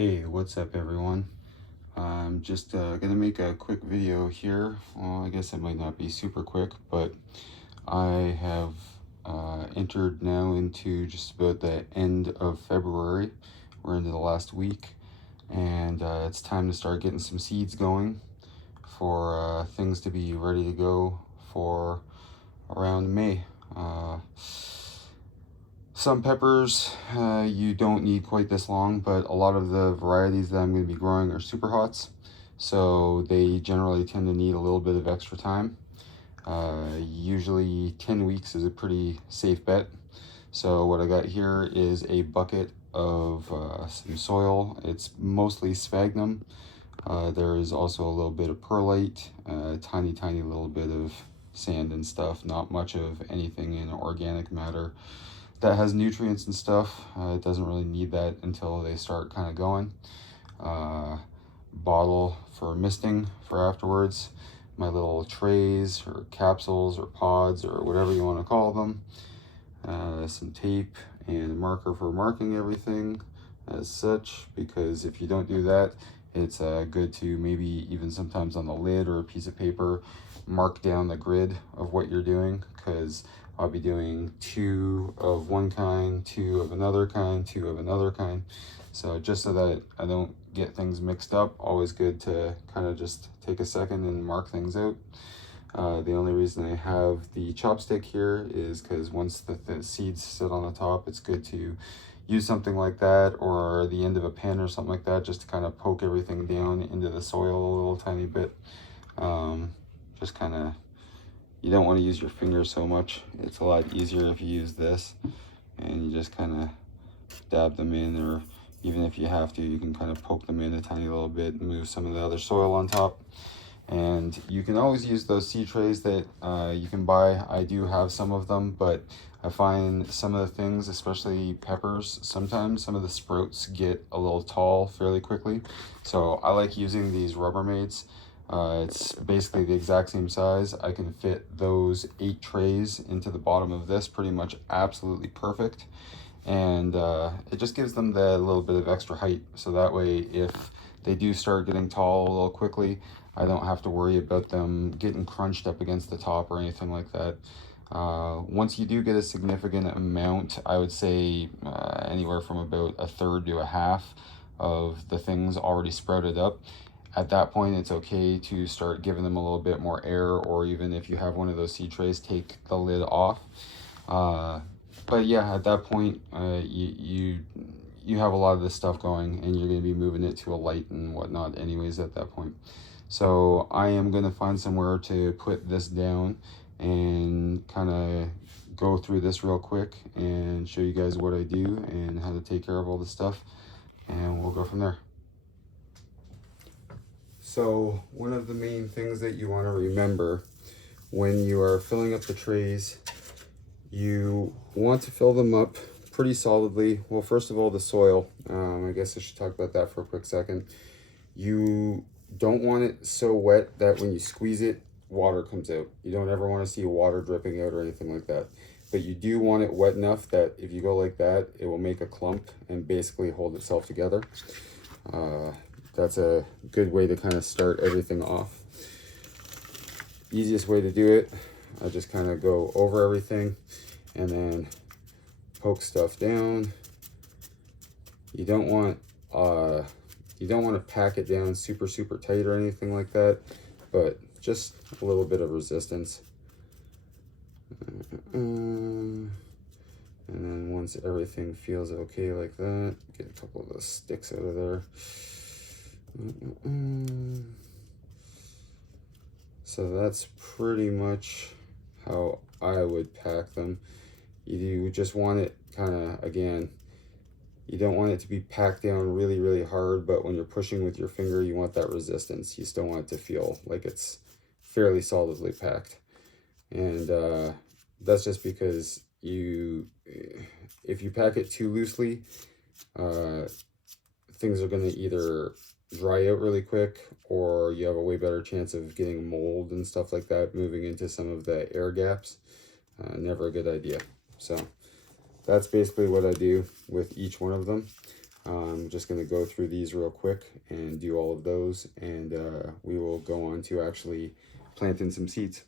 Hey, what's up everyone? I'm just gonna make a quick video here. Well, I guess it might not be super quick, but I have entered now into just about the end of February. We're into the last week, and it's time to start getting some seeds going for things to be ready to go for around May. Some peppers you don't need quite this long, but a lot of the varieties that I'm going to be growing are super hots, so they generally tend to need a little bit of extra time. Usually 10 weeks is a pretty safe bet. So what I got here is a bucket of some soil. It's mostly sphagnum. There is also a little bit of perlite, tiny little bit of sand and stuff, not much of anything in organic matter that has nutrients and stuff. It doesn't really need that until they start kind of going. Bottle for misting for afterwards. My little trays or capsules or pods or whatever you want to call them. Some tape and a marker for marking everything as such, because if you don't do that, it's good to maybe even sometimes on the lid or a piece of paper mark down the grid of what you're doing, because I'll be doing 2 of one kind, 2 of another kind, 2 of another kind. So just so that I don't get things mixed up, always good to kind of just take a second and mark things out. The only reason I have the chopstick here is because once the seeds sit on the top, it's good to use something like that or the end of a pen or something like that, just to kind of poke everything down into the soil a little tiny bit. Just kind of, you don't want to use your fingers so much. It's a lot easier if you use this and you just kind of dab them in, or even if you have to, you can kind of poke them in a tiny little bit and move some of the other soil on top. And you can always use those seed trays that you can buy. I do have some of them, but I find some of the things, especially peppers, sometimes some of the sprouts get a little tall fairly quickly. So I like using these Rubbermaids. It's basically the exact same size. I can fit those 8 trays into the bottom of this pretty much absolutely perfect. And it just gives them the little bit of extra height. So that way, if they do start getting tall a little quickly, I don't have to worry about them getting crunched up against the top or anything like that. Once you do get a significant amount, I would say anywhere from about 1/3 to 1/2 of the things already sprouted up. At that point, it's okay to start giving them a little bit more air, or even if you have one of those seed trays, take the lid off. But yeah, at that point, you have a lot of this stuff going, and you're going to be moving it to a light and whatnot anyways at that point. So I am going to find somewhere to put this down and kind of go through this real quick and show you guys what I do and how to take care of all this stuff, and we'll go from there. So one of the main things that you want to remember when you are filling up the trays, you want to fill them up pretty solidly. Well, first of all, the soil. I guess I should talk about that for a quick second. You don't want it so wet that when you squeeze it, water comes out. You don't ever want to see water dripping out or anything like that. But you do want it wet enough that if you go like that, it will make a clump and basically hold itself together. That's a good way to kind of start everything off. Easiest way to do it, I just kind of go over everything and then poke stuff down. You don't want to pack it down super tight or anything like that, but just a little bit of resistance. And then once everything feels okay like that, get a couple of those sticks out of there. So that's pretty much how I would pack them. You just want it kind of, again, you don't want it to be packed down really hard, but when you're pushing with your finger, you want that resistance. You still want it to feel like it's fairly solidly packed. And that's just because if you pack it too loosely, things are going to either dry out really quick, or you have a way better chance of getting mold and stuff like that moving into some of the air gaps. Never a good idea. So that's basically what I do with each one of them. I'm just going to go through these real quick and do all of those, and we will go on to actually planting some seeds.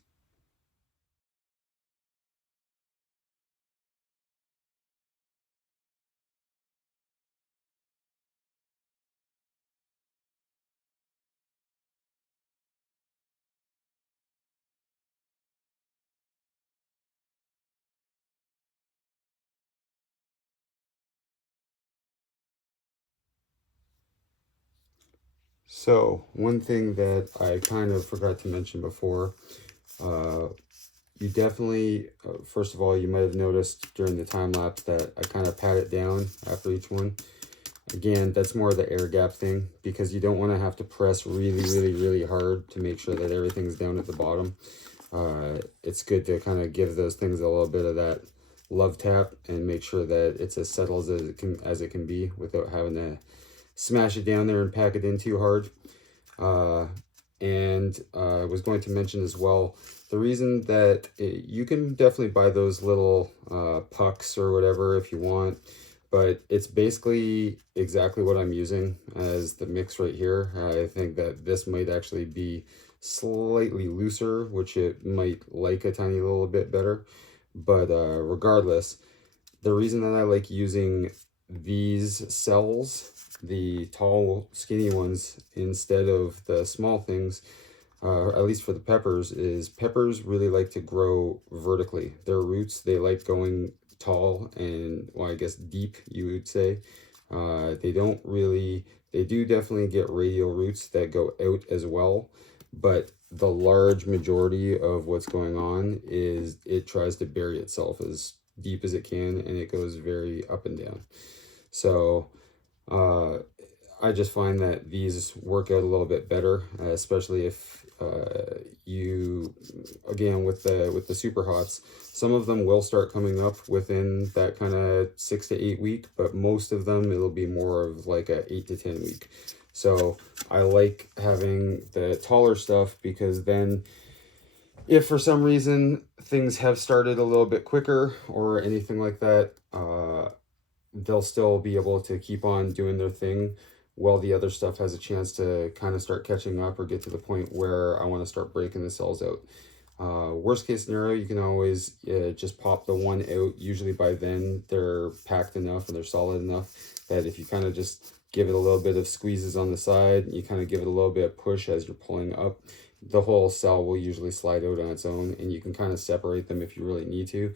So one thing that I kind of forgot to mention before, uh, you definitely, first of all, you might have noticed during the time lapse that I kind of pat it down after each one. Again, that's more of the air gap thing, because you don't want to have to press really hard to make sure that everything's down at the bottom. It's good to kind of give those things a little bit of that love tap and make sure that it's as settled as it can be without having to smash it down there and pack it in too hard. I was going to mention as well, the reason that you can definitely buy those little pucks or whatever if you want, but it's basically exactly what I'm using as the mix right here. I think that this might actually be slightly looser, which it might like a tiny little bit better. But regardless, the reason that I like using these cells, the tall, skinny ones, instead of the small things, at least for the peppers, is peppers really like to grow vertically. Their roots, they like going tall and, well, I guess deep, you would say. They don't really, they do definitely get radial roots that go out as well, but the large majority of what's going on is it tries to bury itself as deep as it can, and it goes very up and down. So I just find that these work out a little bit better, especially if you, again, with the super hots, some of them will start coming up within that kind of 6 to 8 week, but most of them it'll be more of like a 8 to 10 week. So I like having the taller stuff, because then if for some reason things have started a little bit quicker or anything like that, they'll still be able to keep on doing their thing while the other stuff has a chance to kind of start catching up or get to the point where I want to start breaking the cells out. Worst case scenario, you can always just pop the one out. Usually by then they're packed enough and they're solid enough that if you kind of just give it a little bit of squeezes on the side, you kind of give it a little bit of push as you're pulling up, the whole cell will usually slide out on its own, and you can kind of separate them if you really need to.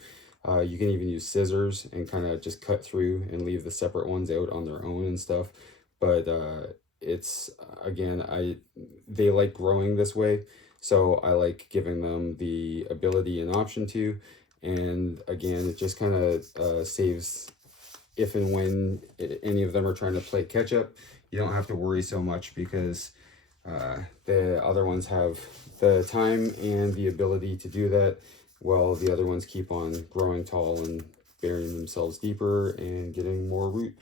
You can even use scissors and kind of just cut through and leave the separate ones out on their own and stuff. But it's, again, they like growing this way, so I like giving them the ability and option to. And again, it just kind of saves, if and when any of them are trying to play catch up, you don't have to worry so much, because the other ones have the time and the ability to do that, while the other ones keep on growing tall and burying themselves deeper and getting more root.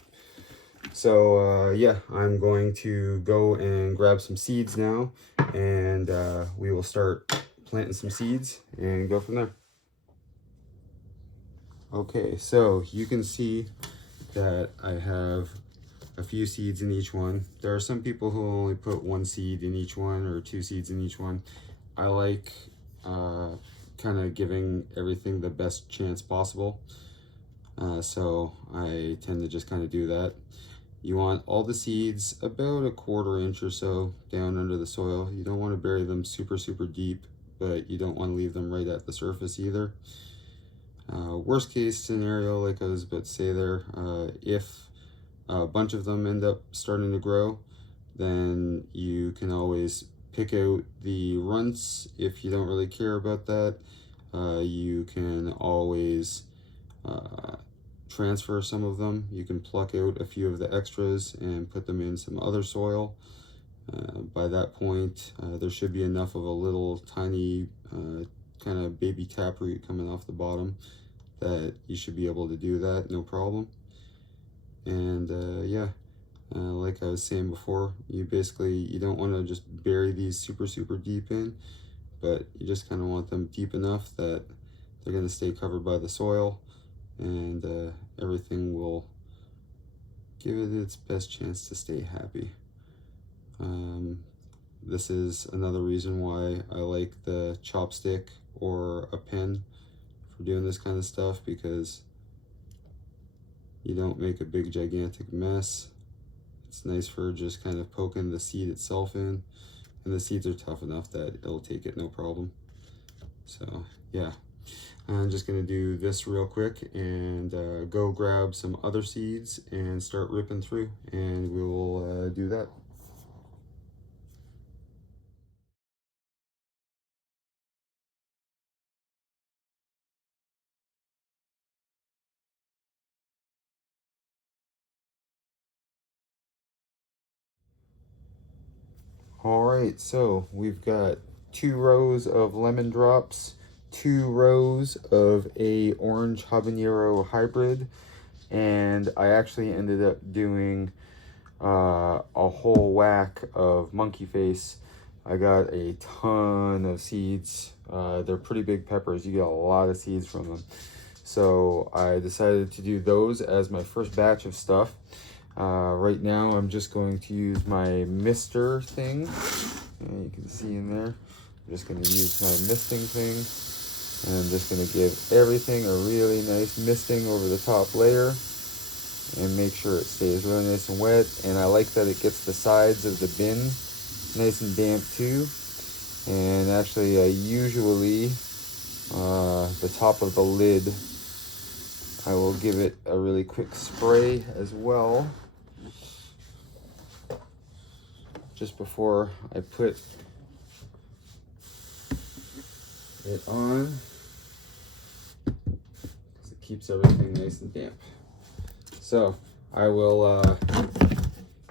So yeah, I'm going to go and grab some seeds now, and we will start planting some seeds and go from there. Okay, so you can see that I have a few seeds in each one. There are some people who only put one seed in each one or two seeds in each one. I like kind of giving everything the best chance possible. So I tend to just kind of do that. You want all the seeds about a 1/4 inch or so down under the soil. You don't want to bury them super deep, but you don't want to leave them right at the surface either. Worst case scenario, like I was about to say there, if a bunch of them end up starting to grow, then you can always pick out the runts. If you don't really care about that, you can always transfer some of them. You can pluck out a few of the extras and put them in some other soil. By that point, there should be enough of a little tiny kind of baby taproot coming off the bottom that you should be able to do that, no problem. And yeah, like I was saying before, you don't want to just bury these super deep in, but you just kind of want them deep enough that they're going to stay covered by the soil, and everything will give it its best chance to stay happy. This is another reason why I like the chopstick or a pen for doing this kind of stuff, because you don't make a big gigantic mess. It's nice for just kind of poking the seed itself in, and the seeds are tough enough that it'll take it no problem. So yeah, I'm just gonna do this real quick and go grab some other seeds and start ripping through, and we'll do that. All right, so we've got 2 rows of lemon drops, 2 rows of a orange habanero hybrid, and I actually ended up doing a whole whack of monkey face. I got a ton of seeds. They're pretty big peppers. You get a lot of seeds from them. So I decided to do those as my first batch of stuff. Right now I'm just going to use my mister thing. You can see in there. I'm just going to use my misting thing. And I'm just going to give everything a really nice misting over the top layer. And make sure it stays really nice and wet. And I like that it gets the sides of the bin nice and damp too. And actually I usually, the top of the lid, I will give it a really quick spray as well, just before I put it on, because it keeps everything nice and damp. So I will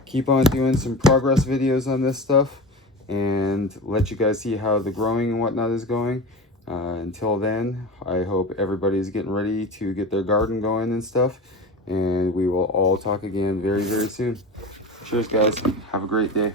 keep on doing some progress videos on this stuff and let you guys see how the growing and whatnot is going. Until then, I hope everybody's getting ready to get their garden going and stuff, and we will all talk again very, very soon. Cheers, guys. Have a great day.